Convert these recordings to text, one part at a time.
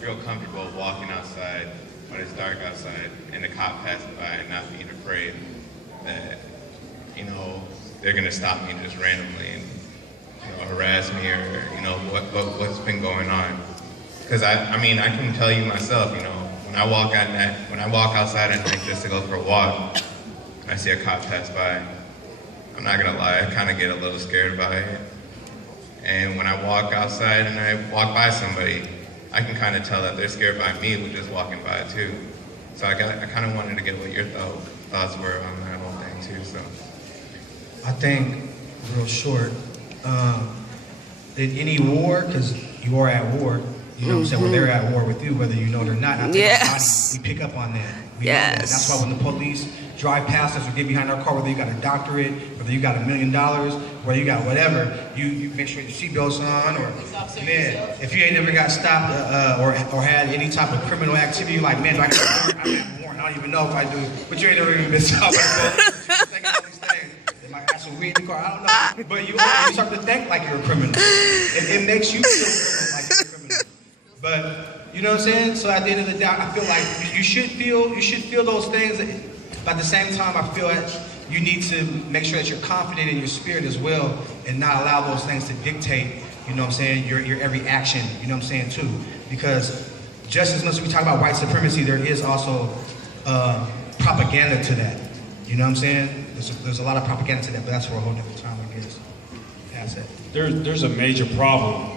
feel comfortable walking outside when it's dark outside and the cop passing by and not being afraid that, you know, they're gonna stop me just randomly and, you know, harass me or, you know, what's been going on. Because I mean, I can tell you myself, you know, when I walk outside at night just to go for a walk, and I see a cop pass by, I'm not gonna lie, I kind of get a little scared by it. And when I walk outside and I walk by somebody, I can kind of tell that they're scared by me with just walking by too. So I kind of wanted to get what your thoughts were on that whole thing too. So I think, real short, in any war, because you are at war, you know what I'm saying, when they're at war with you, whether you know it or not, I think we pick up on that. We know that. That's why when the police drive past us or get behind our car, whether you got a doctorate, whether you got $1 million, whether you got whatever, you make sure your seatbelt's on, or man, if you ain't never got stopped or had any type of criminal activity, like, man, do I have a warrant? I don't even know if I do, but you ain't never even been stopped. Thinking all these things. They might have some weed in the car, I don't know. But you start to think like you're a criminal. It makes you feel like you're a criminal. But you know what I'm saying? So at the end of the day, I feel like you should feel those things. But at the same time, I feel that you need to make sure that you're confident in your spirit as well, and not allow those things to dictate, you know what I'm saying, your every action, you know what I'm saying, too. Because just as much as we talk about white supremacy, there is also propaganda to that. You know what I'm saying? There's a lot of propaganda to that, but that's for a whole different time, I guess. That's it. There's a major problem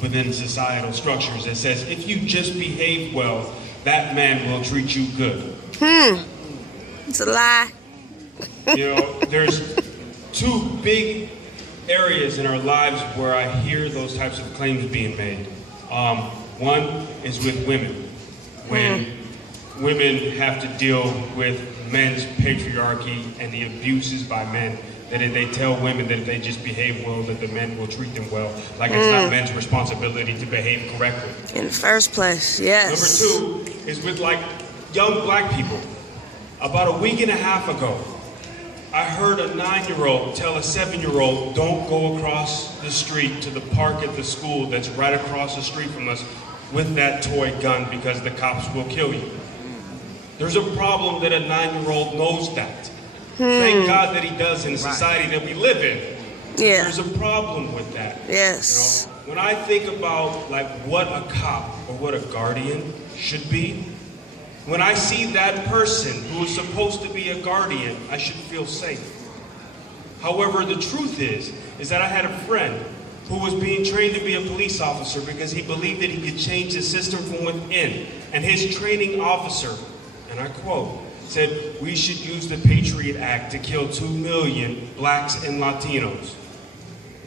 within societal structures that says if you just behave well, that man will treat you good. It's a lie. You know, there's two big areas in our lives where I hear those types of claims being made. One is with women. When women have to deal with men's patriarchy and the abuses by men, that if they tell women that if they just behave well, that the men will treat them well. Like it's not men's responsibility to behave correctly. In the first place, yes. Number two is with like young black people. About a week and a half ago, I heard a 9-year-old tell a 7-year-old, don't go across the street to the park at the school that's right across the street from us with that toy gun because the cops will kill you. There's a problem that a 9-year-old knows that. Thank God that he does in the society that we live in. Yeah. There's a problem with that. Yes. You know, when I think about like what a cop or what a guardian should be, when I see that person who is supposed to be a guardian, I should feel safe. However, the truth is that I had a friend who was being trained to be a police officer because he believed that he could change the system from within. And his training officer, and I quote, said, we should use the Patriot Act to kill 2 million blacks and Latinos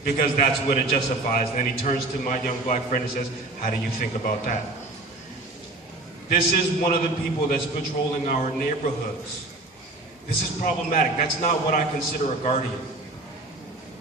because that's what it justifies. And then he turns to my young black friend and says, how do you think about that? This is one of the people that's patrolling our neighborhoods. This is problematic. That's not what I consider a guardian.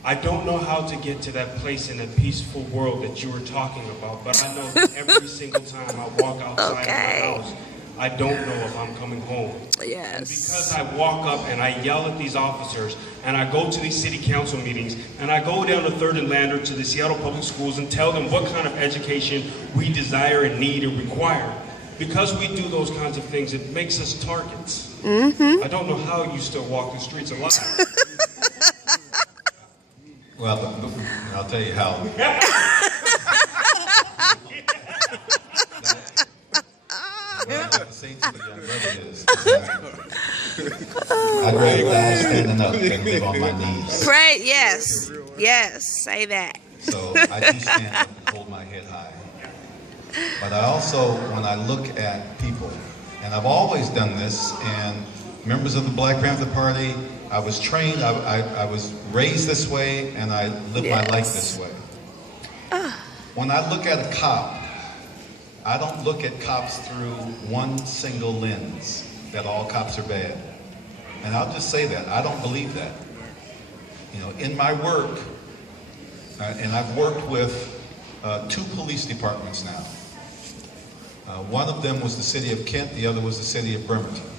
I don't know how to get to that place in a peaceful world that you were talking about, but I know that every single time I walk outside of my house, I don't know if I'm coming home. Yes. And because I walk up and I yell at these officers, and I go to these city council meetings, and I go down to 3rd and Lander to the Seattle Public Schools and tell them what kind of education we desire and need and require. Because we do those kinds of things, it makes us targets. I don't know how you still walk the streets alive. Well, I'll tell you how. What I have to say to the young brother is I'd rather die standing up than live on my knees. Pray, yes. Yes, say that. So I do stand up and hold my head high. But I also, when I look at people, and I've always done this, and members of the Black Panther Party, I was trained, I was raised this way, and I live my life this way. When I look at a cop, I don't look at cops through one single lens, that all cops are bad. And I'll just say that, I don't believe that. You know, in my work, and I've worked with 2 police departments now. One of them was the city of Kent, the other was the city of Bremerton.